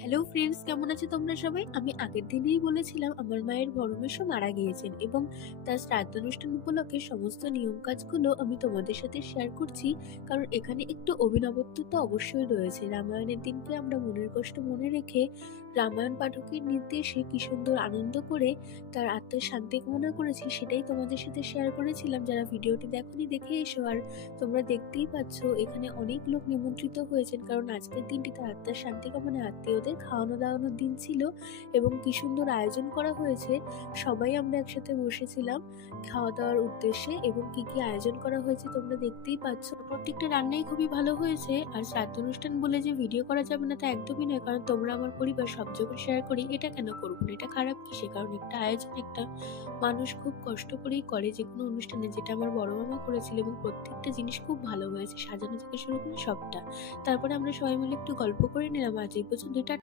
Hello friends, কেমন আছো তোমরা সবাই? আমি আগের দিনেই বলেছিলাম আমার মায়ের বড় মেসো মারা গিয়েছেন এবং তার শ্রাদ্ধ অনুষ্ঠান উপলক্ষে সমস্ত নিয়ম কাজগুলো আমি তোমাদের সাথে শেয়ার করছি। কারণ এখানে একটু অভিনবত্ব তো অবশ্যই রয়েছে। রামায়ণের দিনকে আমরা মনের কষ্ট মনে রেখে রামায়ণ পাঠকের নির্দেশে কি সুন্দর আনন্দ করে তার আত্মার শান্তি কামনা করেছি, সেটাই তোমাদের সাথে শেয়ার করেছিলাম। যারা ভিডিওটি দেখোনি দেখে এসো। আর তোমরা দেখতেই পাচ্ছ এখানে অনেক লোক নিমন্ত্রিত হয়েছেন, কারণ আজকের দিনটি তার আত্মার শান্তি কামনায় আত্মীয়দের খাওয়ানো দাওয়ানোর দিন ছিল এবং কি সুন্দর আয়োজন করা হয়েছে। সবাই আমরা একসাথে বসেছিলাম খাওয়া দাওয়ার উদ্দেশ্যে এবং কি কি আয়োজন করা হয়েছে তোমরা দেখতেই পাচ্ছ। প্রত্যেকটা রান্নাই খুবই ভালো হয়েছে। আর শ্রাদ্ধ অনুষ্ঠান বলে যে ভিডিও করা যাবে না তা একদমই নয়, কারণ তোমরা আমার পরিবার সব যখন শেয়ার করি, এটা কেন করবো না, এটা খারাপ কিসে? কারণ একটা আয়োজন একটা মানুষ খুব কষ্ট করেই করে যে কোনো অনুষ্ঠানে, যেটা আমার বড় মামা করেছিল এবং প্রত্যেকটা জিনিস খুব ভালো হয়েছে, সাজানো থেকে শুরু করে সবটা। তারপরে আমরা সবাই মিলে একটু গল্প করে নিলাম। আজ এই পর্যন্ত।